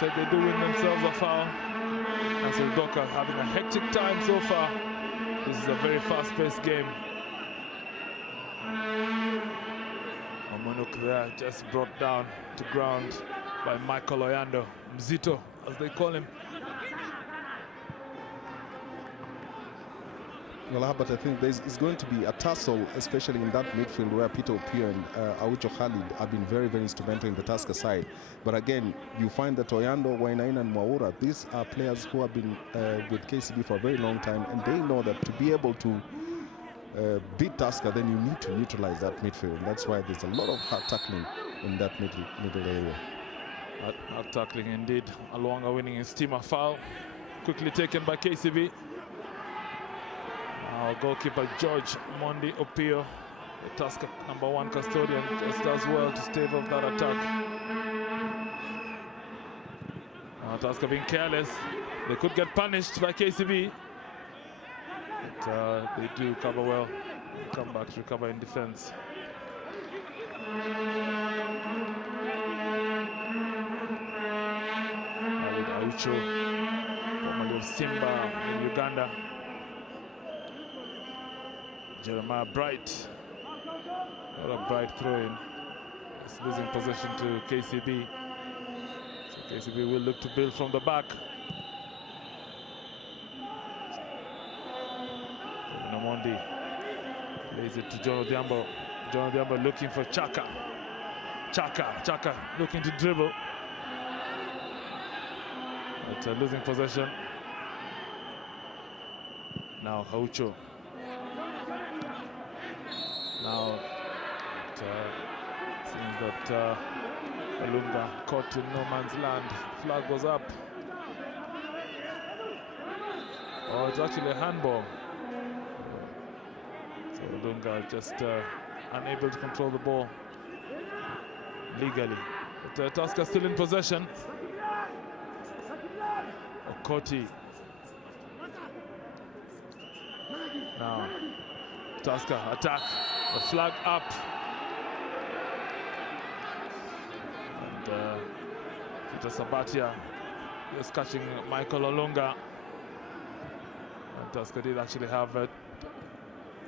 but they do win themselves a foul. And so Doka having a hectic time so far. This is a very fast-paced game. Omonuk there just brought down to ground by Michael Oyando, Mzito, as they call him. Well, but I think it's going to be a tussle, especially in that midfield where Peter Opio and Aucho Khalid have been very, very instrumental in the Tusker side. But again, you find that Oyando, Wainaina, and Mwaura, these are players who have been with KCB for a very long time, and they know that to be able to beat Tusker, then you need to neutralize that midfield. That's why there's a lot of hard tackling in that middle area. Hard tackling indeed. Aluanga winning his team a foul. Quickly taken by KCB. Our goalkeeper George Mondi Opio, the Tusker #1 custodian, just does well to stave off that attack. Tusker being careless. They could get punished by KCB. But they do cover well. They come back to recover in defense. Khalid Aucho, formerly of Simba in Uganda. Jeremiah Bright, not a Bright throw-in. It's losing possession to KCB. So KCB will look to build from the back. Namondi plays it to John Odhiambo. John Odhiambo looking for Chaka. Chaka looking to dribble. But losing possession. Now Aucho. Now it seems that Alunga caught in no man's land. Flag goes up. Oh, it's actually a handball. So Alunga just unable to control the ball legally. But Tusker still in possession. Okoti. Now Tusker attack. The flag up. And Peter Sabatia is catching Michael Olunga. And Tusker did actually have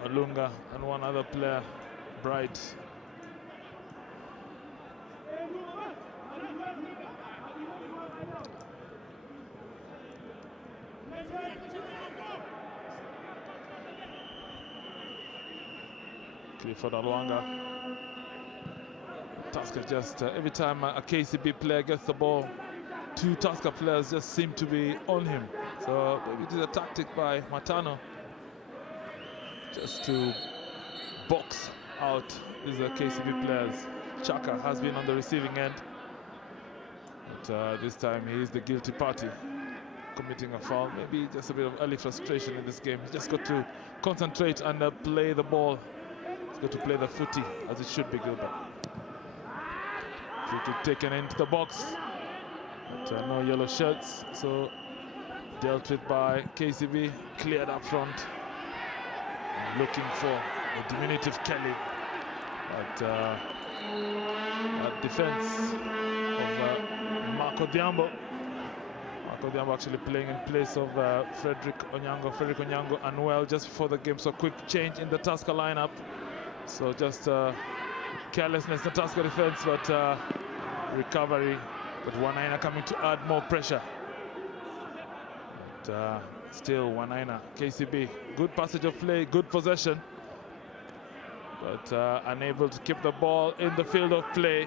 Olunga and one other player, Bright. For Aluanga. Tusker just, every time a KCB player gets the ball, two Tusker players just seem to be on him. So maybe it is a tactic by Matano just to box out these KCB players. Chaka has been on the receiving end, but this time he is the guilty party, committing a foul. Maybe just a bit of early frustration in this game. He just got to concentrate and play the ball. Got to play the footy as it should be, Gilbert. Free kick taken into the box. But no yellow shirts, so dealt with by KCB. Cleared up front. Looking for a diminutive Kelly. But that defense of Marco Diambo. Marco Diambo actually playing in place of Frederick Onyango and well just before the game. So quick change in the Tusker lineup. So just carelessness in the Tusker defense, but recovery. But Wainaina coming to add more pressure. But still Wainaina, KCB, good passage of play, good possession. But unable to keep the ball in the field of play.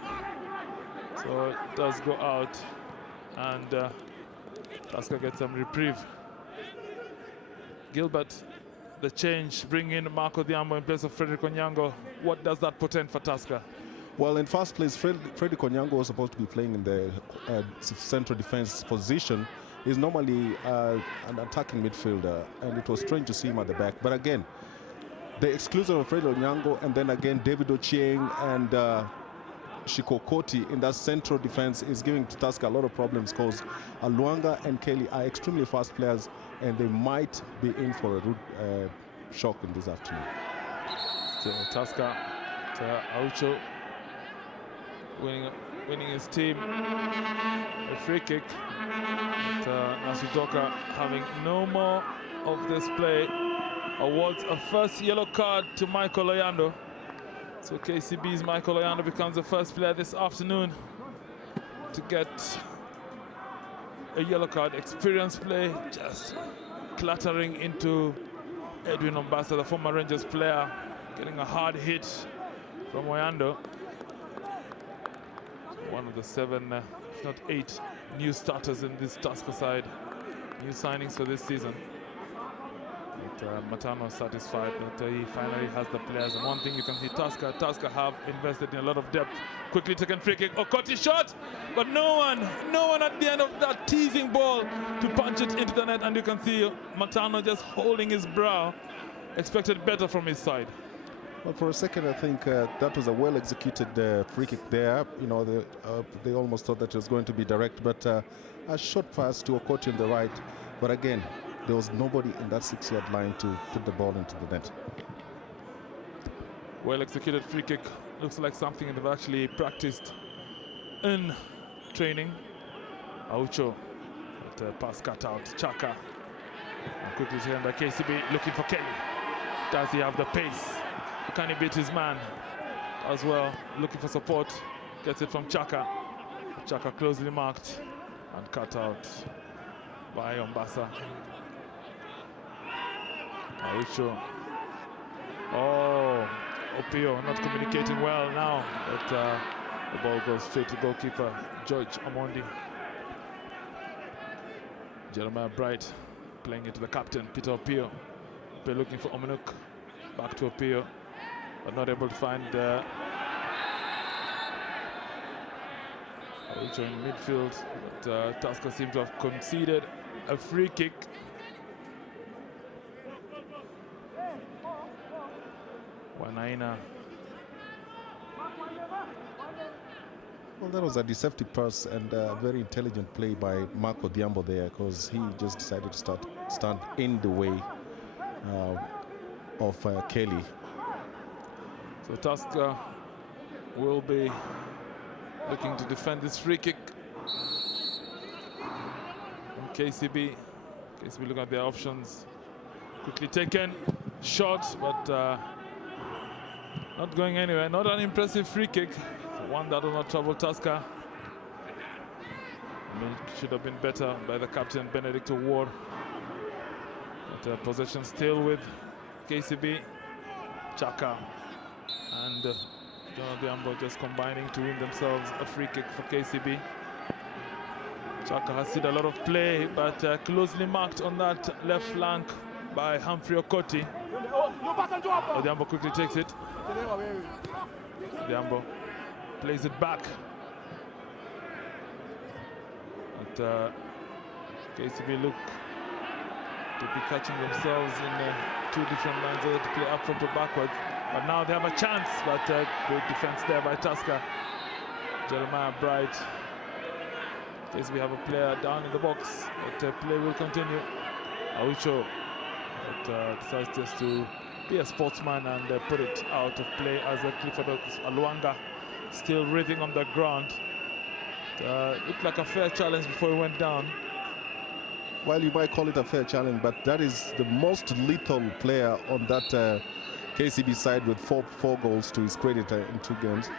So it does go out. And Tusker gets some reprieve. Gilbert, the change, bring in Marco Diambo in place of Frederick Onyango. What does that portend for Tusker? Well, in first place, Frederick Onyango was supposed to be playing in the central defense position. He's normally an attacking midfielder, and it was strange to see him at the back. But again, the exclusion of Frederick Onyango, and then again David Ochieng and Shiko Koti in that central defense is giving to Tusker a lot of problems, because Aluanga and Kelly are extremely fast players, and they might be in for a rude shock in this afternoon. So Tusker, Aucho winning winning his team a free kick. But Nasudoka having no more of this play awards a first yellow card to Michael Oyando. So KCB's Michael Oyando becomes the first player this afternoon to get a yellow card. Experienced play, just clattering into Edwin Ombasa, the former Rangers player, getting a hard hit from Oyando. One of the 7, if not 8, new starters in this Tusker side. New signings for this season. But Matano satisfied that he finally has the players. And one thing you can see, Tusker have invested in a lot of depth. Quickly taken free kick. Okoti shot, but no one at the end of that teasing ball to punch it into the net. And you can see Matano just holding his brow. Expected better from his side. Well, for a second, I think that was a well-executed free kick there. You know, they almost thought that it was going to be direct, but a short pass to Okoti on the right. But again, there was nobody in that 6-yard line to put the ball into the net. Well-executed free kick. Looks like something they've actually practiced in training. Aucho, but pass cut out. Chaka. And quickly taken by KCB, looking for Kelly. Does he have the pace? Can he beat his man as well? Looking for support. Gets it from Chaka. Chaka closely marked and cut out by Ombasa. Aucho. Oh, Opio not communicating well now, but the ball goes straight to goalkeeper George Amondi. Jeremiah Bright playing it to the captain, Peter Opio. Opio looking for Omanuk. Back to Opio, but not able to find Aucho in midfield. But Tusker seems to have conceded a free kick. Wanaina. Well, that was a deceptive pass and a very intelligent play by Marco Diambo there, because he just decided to stand in the way of Kelly. So Tusker will be looking to defend this free kick. And KCB looking at their options. Quickly taken, shot, but not going anywhere. Not an impressive free kick. One that will not trouble Tusker. I mean, it should have been better by the captain, Benedicto Ward. But possession still with KCB. Chaka and John Diambo just combining to win themselves a free kick for KCB. Chaka has seen a lot of play, but closely marked on that left flank by Humphrey Okoti. Diambo quickly takes it. Diambo plays it back. But KCB look to be catching themselves in two different lines to play up front or backwards. But now they have a chance, but great defense there by Tusker. Jeremiah Bright. KCB have a player down in the box, but play will continue. Aucho decides just to be a sportsman and put it out of play as Clifford Aluanga still writhing on the ground. Looked like a fair challenge before he went down. Well, you might call it a fair challenge, but that is the most lethal player on that KCB side with four goals to his credit in 2 games.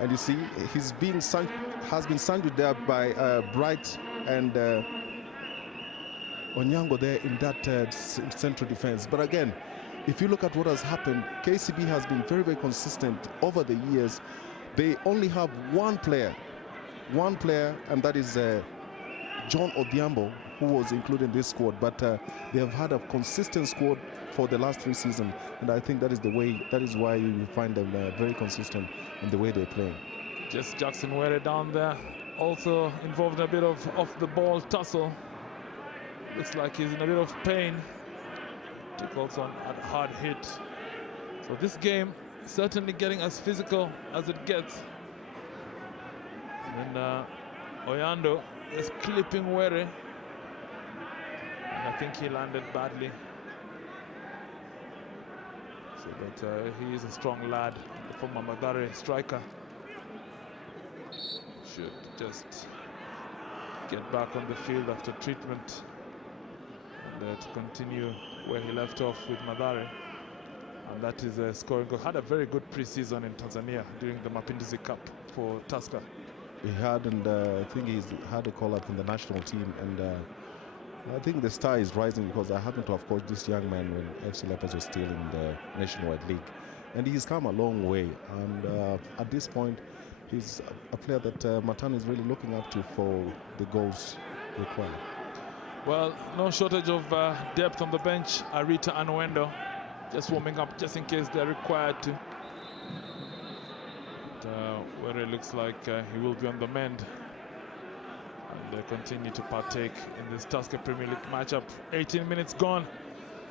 And you see, has been sandwiched there by Bright and Onyango there in that central defense. But again, if you look at what has happened, KCB has been very, very consistent over the years. They only have one player, and that is John Odhiambo, who was included in this squad. But they have had a consistent squad for the last 3 seasons, and I think that is why you find them very consistent in the way they're playing. Just Jackson Were down there, also involved in a bit of off-the-ball tussle. Looks like he's in a bit of pain. Took also a hard hit. So this game certainly getting as physical as it gets. And Oyando is clipping Were. And I think he landed badly. So, but he is a strong lad, the former Madare striker. should just get back on the field after treatment and to continue where he left off with Mathare. And that is a scoring goal. Had a very good pre-season in Tanzania during the Mapinduzi Cup for Tusker. He had, and I think he's had a call-up in the national team, and I think the star is rising because I happened to have coached this young man when FC Leopards was still in the Nationwide League. And he's come a long way, and at this point, he's a player that Matan is really looking up to for the goals required. Well, no shortage of depth on the bench. Arita Anuendo just warming up just in case they're required to. Where it looks like he will be on the mend. And they continue to partake in this Tusker Premier League matchup. 18 minutes gone.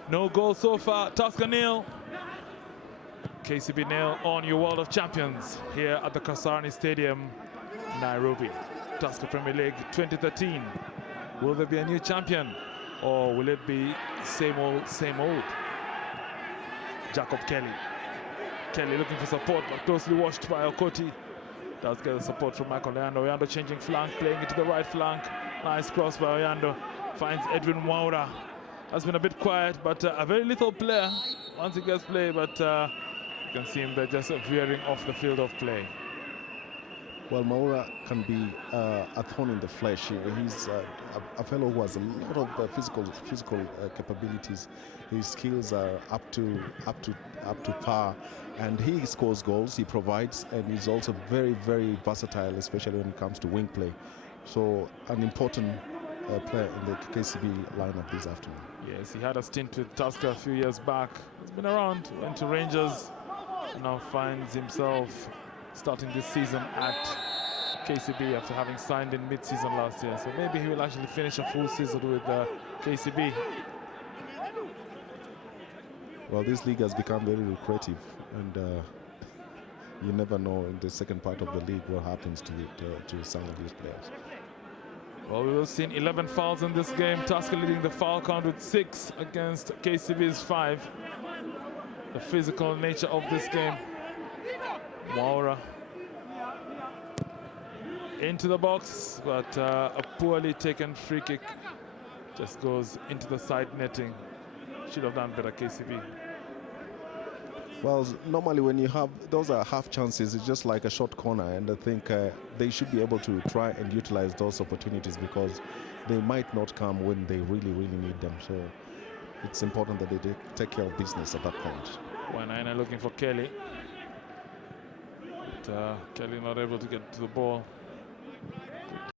No goal so far. Tusker nil. K.C.B nil on your World of Champions here at the Kasarani Stadium, Nairobi. Tusker Premier League 2013. Will there be a new champion, or will it be same old, same old? Jacob Kelly. Kelly looking for support, but closely watched by Okoti. Does get the support from Michael Oyando. Oyando changing flank, playing it to the right flank. Nice cross by Oyando. Finds Edwin Mwaura. Has been a bit quiet, but a very little player once he gets play, but you can see him there just veering off the field of play. Well, Mwaura can be a thorn in the flesh. He's a fellow who has a lot of physical capabilities. His skills are up to par, and he scores goals. He provides, and he's also very, very versatile, especially when it comes to wing play. So, an important player in the K.C.B lineup this afternoon. Yes, he had a stint with Tusker a few years back. He's been around, went to Rangers, and now finds himself starting this season at K.C.B after having signed in mid-season last year. So maybe he will actually finish a full season with K.C.B. Well, this league has become very lucrative, and you never know in the second part of the league what happens to some of these players. Well, we will see 11 fouls in this game. Tusker leading the foul count with 6 against KCB's 5. The physical nature of this game. Mwaura into the box, but a poorly taken free kick just goes into the side netting. Should have done better, KCB. Well, normally when you have those are half chances, it's just like a short corner, and I think they should be able to try and utilize those opportunities because they might not come when they really, really need them. So it's important that they take care of business at that point. Wainaina looking for Kelly. But, Kelly not able to get to the ball.